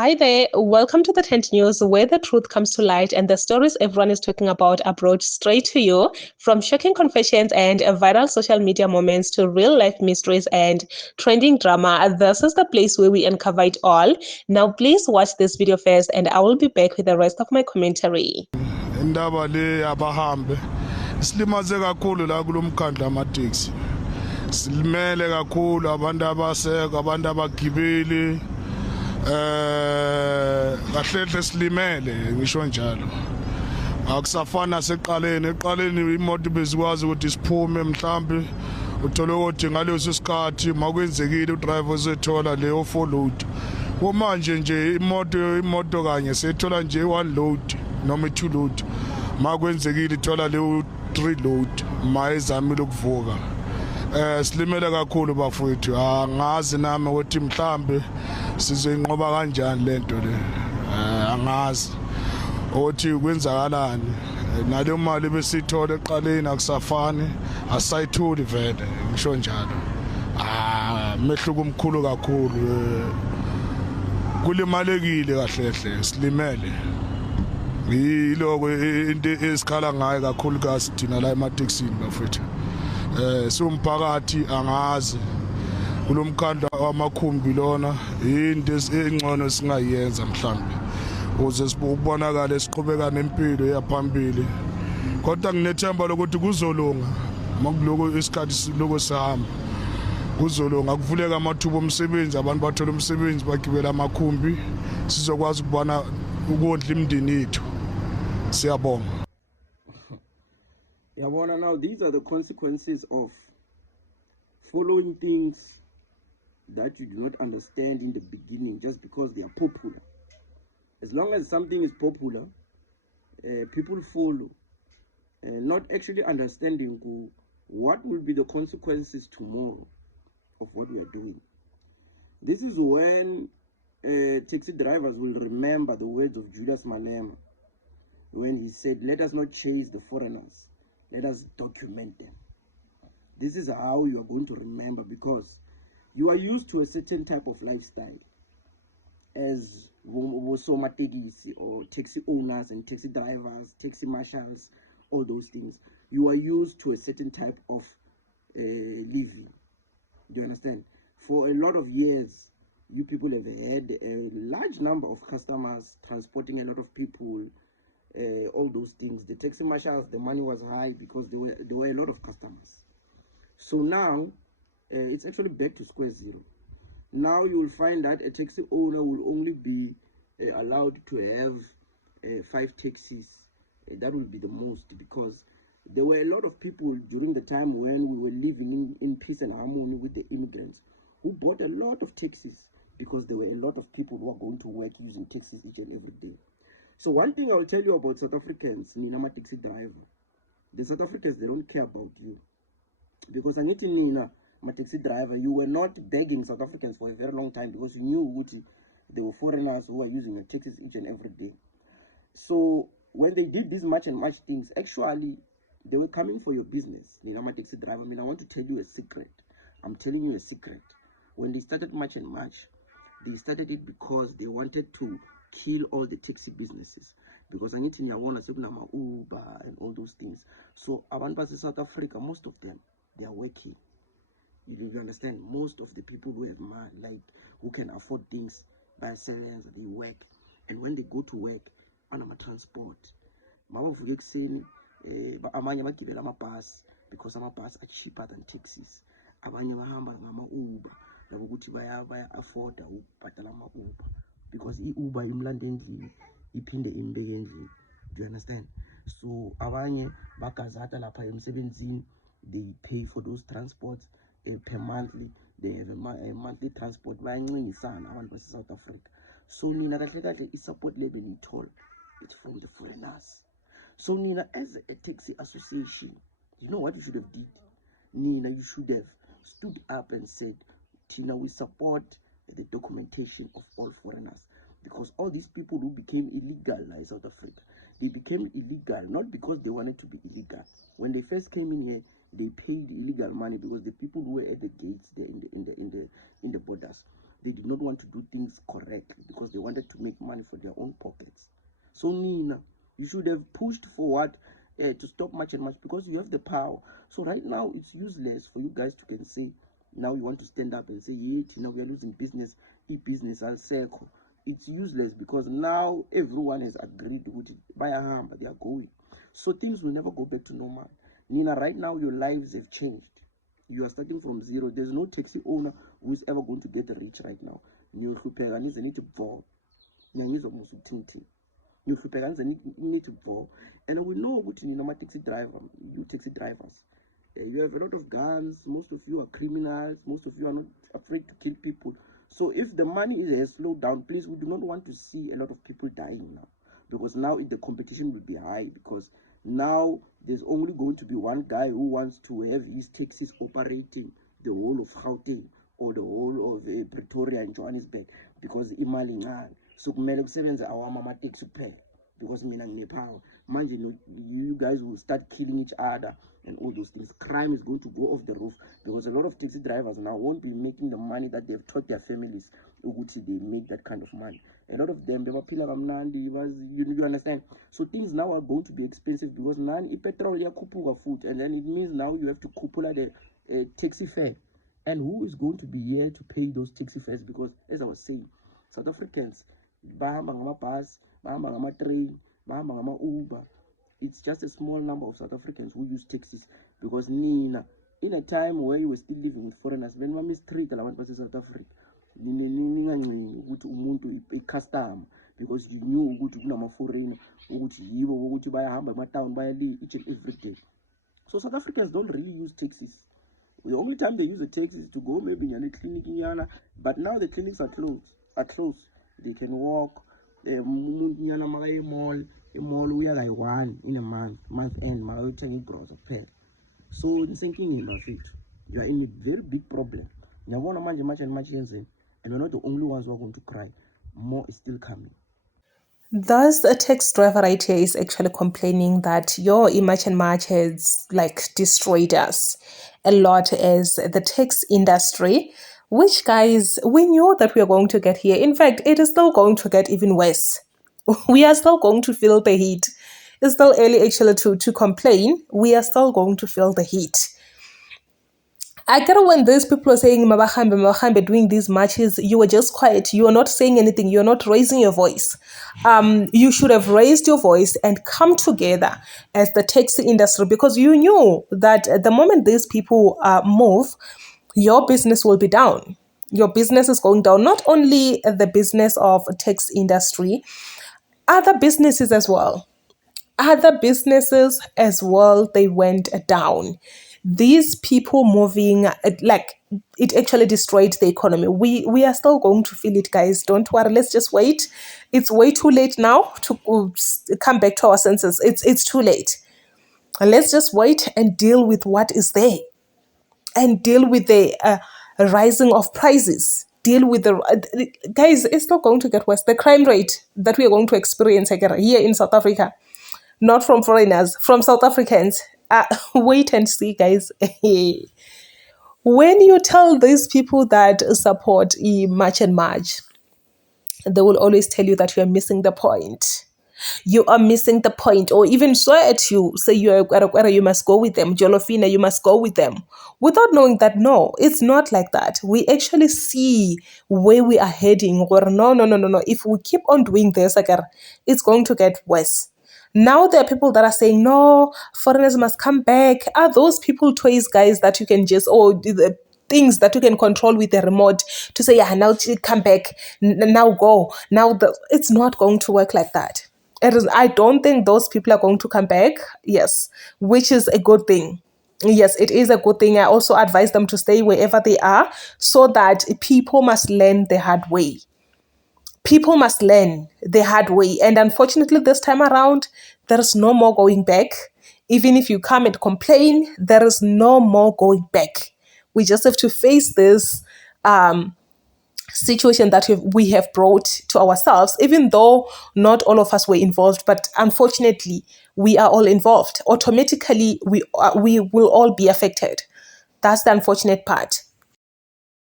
Hi there, welcome to the Tent News, where the truth comes to light and the stories everyone is talking about are brought straight to you. From shocking confessions and viral social media moments to real life mysteries and trending drama, this is the place where we uncover it all. Now, please watch this video first, and I will be back with the rest of my commentary. Indaba le abahambe silimaze kakhulu la kulomkhandla amateksi. Silimele kakhulu abantu abaseka, abantu abagibeli kahle silimele ngisho njalo. Akusafana eqaleni imoto bezikwazi ukuthi siphume mhlambe uthole ukuthi ngaleso sikhathi makwenzekile udriver uzethola leyo follow manje nje imoto kanye sethola nje one load noma two load makwenzekile ithola leyo three load mayezamile ukuvuka. Silimele kakhulu bafowethu, angazi nami ukuthi mhlambe sizoyinqoba kanjani lento le. Angazi ukuthi kwenzakalani. Nale mali besithola eqaleni akusafani, asayithuli vele ngisho njalo. Mehluko omkhulu kakhulu. Kulimalekile kahle silimele. Yiloko into esikhala ngayo kakhulu kasi thina la emateksini bafethu. Somphakathi angazi kulomkhandla wamakhumbi lona into engcono singayenza mhlambe uze sibonakale siqhubeka nempilo yaphambili, kodwa nginethemba lokuthi kuzolunga makuloko isikhathi lokho sihamba, kuzolunga kuvuleka amathuba omsebenzi, abantu bathola umsebenzi bagibela amakhumbi sizokwazi ukubona ukondla imindeni yethu. Siyabonga. Yabona, now these are the consequences of following things that you do not understand in the beginning just because they are popular. As long as something is popular, people follow, not actually understanding what will be the consequences tomorrow of what we are doing. This is when taxi drivers will remember the words of Julius Malema when he said, "Let us not chase the foreigners. Let us document them." This is how you are going to remember, because you are used to a certain type of lifestyle as Somategisi or taxi owners and taxi drivers, taxi marshals, all those things. You are used to a certain type of living. Do you understand? For a lot of years, you people have had a large number of customers transporting a lot of people. All those things. The taxi marshals, the money was high because there were a lot of customers. So now it's actually back to square zero. Now you will find that a taxi owner will only be allowed to have 5 taxis. That will be the most, because there were a lot of people during the time when we were living in peace and harmony with the immigrants who bought a lot of taxis, because there were a lot of people who are going to work using taxis each and every day. So one thing I will tell you about South Africans, Nina ma taxi driver, the South Africans, they don't care about you. Because I need Nina ma taxi driver, you were not begging South Africans for a very long time, because you knew there were foreigners who were using your taxis each and every day. So when they did these much and much things, actually they were coming for your business. Nina ma taxi driver, I mean, I want to tell you a secret. I'm telling you a secret. When they started much and much, they started it because they wanted to kill all the taxi businesses, because I need to know Uber and all those things. So abantu in South Africa, most of them, they are working. You understand? Most of the people who have money, like who can afford things by savings, they work. And when they go to work, on transport, amanye bagibela amabhasi because amabhasi are cheaper than taxis. Abanye bahamba ngama-Uber labo ukuthi baya afforda ukubhadala ama-Uber, because i-Uber imlanda endlini iphinde imbeke endlini. Do you understand? So abanye bagazata lapha emsebenzini, they pay for those transports per monthly. They have a monthly transport. Bayancintisana abantu base-South Africa. So nina kahle kahle i-support level niyithola, it's from the foreigners. So Nina, as a taxi association, you know what you should have did? Nina, you should have stood up and said, Tina, we support the documentation of all foreigners, because all these people who became illegal in South Africa, they became illegal not because they wanted to be illegal. When they first came in here, they paid illegal money because the people who were at the gates there in the borders. They did not want to do things correctly because they wanted to make money for their own pockets. So Nina, you should have pushed for what to stop March and March because you have the power. So right now it's useless for you guys to can say now you want to stand up and say yeah, Tina, we are losing business, e-business, I'll circle. It's useless because now everyone has agreed with it. By a hand, they are going. So things will never go back to normal. Nina, right now your lives have changed. You are starting from zero. There's no taxi owner who is ever going to get rich right now. Ngiyohlupheka ngize nithi vo. Ngiyangizwa musu ukuthini. Ngiyohlupheka ngize nithi vo. And we know ukuthi nina ama-taxi driver, you taxi drivers, you have a lot of guns. Most of you are criminals. Most of you are not afraid to kill people. So if the money has slowed down, please, we do not want to see a lot of people dying now. Because now the competition will be high because now there's only going to be one guy who wants to have his taxis operating the whole of Gauteng or the whole of Pretoria and Johannesburg because imali ncane. So kumele kusebenze awami ama-taxi kuphela because mina ngine-power. Manje you guys will start killing each other and all those things. Crime is going to go off the roof because a lot of taxi drivers now won't be making the money that they've taught their families ukuthi they make that kind of money. A lot of them, you understand? So things now are going to be expensive because now petrol yakhuphuka food, and then it means now you have to khuphula the taxi fare. And who is going to be here to pay those taxi fares? Because as I was saying, South Africans, bahamba ngama-bus, bahamba ngama-train, bahamba ngama-Uber. It's just a small number of South Africans who use taxis because Nina, in a time where you were still living with foreigners, when we mistreat abantu base South Africa, ningancengi ukuthi umuntu i-custom because you knew ukuthi kunama-foreigner ukuthi yibo ukuthi bayahamba ema-town bayali each and every day. So South Africans don't really use taxis. The only time they use a taxi is to go maybe in a clinic in Yana, but now the clinics are closed. They can walk. Mall we are like one in a month end. So the same thing about it. You are in a very big problem. You want to manage much and we're not the only ones who are going to cry. More is still coming. Thus, a taxi driver right here is actually complaining that your March and March has like destroyed us a lot as the tax industry, which guys, we knew that we are going to get here. In fact, it is still going to get even worse. We are still going to feel the heat. It's still early actually to complain. We are still going to feel the heat. I get it when these people are saying Mabahambe doing these marches, you were just quiet. You are not saying anything. You're not raising your voice. You should have raised your voice and come together as the taxi industry because you knew that at the moment these people move, your business will be down. Your business is going down. Not only the business of taxi industry, other businesses as well. Other businesses as well, they went down. These people moving, like it actually destroyed the economy. We are still going to feel it, guys. Don't worry. Let's just wait. It's way too late now to come back to our senses. It's too late. And let's just wait and deal with what is there, and deal with the rising of prices. Deal with the guys. It's not going to get worse. The crime rate that we are going to experience here in South Africa, not from foreigners, from South Africans. Wait and see, guys. When you tell these people that support March and March, they will always tell you that you are missing the point. You are missing the point, or even swear at you, say you must go with them, Jolofina, you must go with them, without knowing that no, it's not like that. We actually see where we are heading. No. If we keep on doing this, it's going to get worse. Now there are people that are saying, no, foreigners must come back. Are those people toys, guys, that you can just, the things that you can control with the remote to say, yeah, now come back, now go. It's not going to work like that. I don't think those people are going to come back. Yes, which is a good thing. Yes, it is a good thing. I also advise them to stay wherever they are so that people must learn the hard way. People must learn the hard way. And unfortunately, this time around, there is no more going back. Even if you come and complain, there is no more going back. We just have to face this situation that we have brought to ourselves, even though not all of us were involved, but unfortunately we are all involved. Automatically we will all be affected. That's the unfortunate part.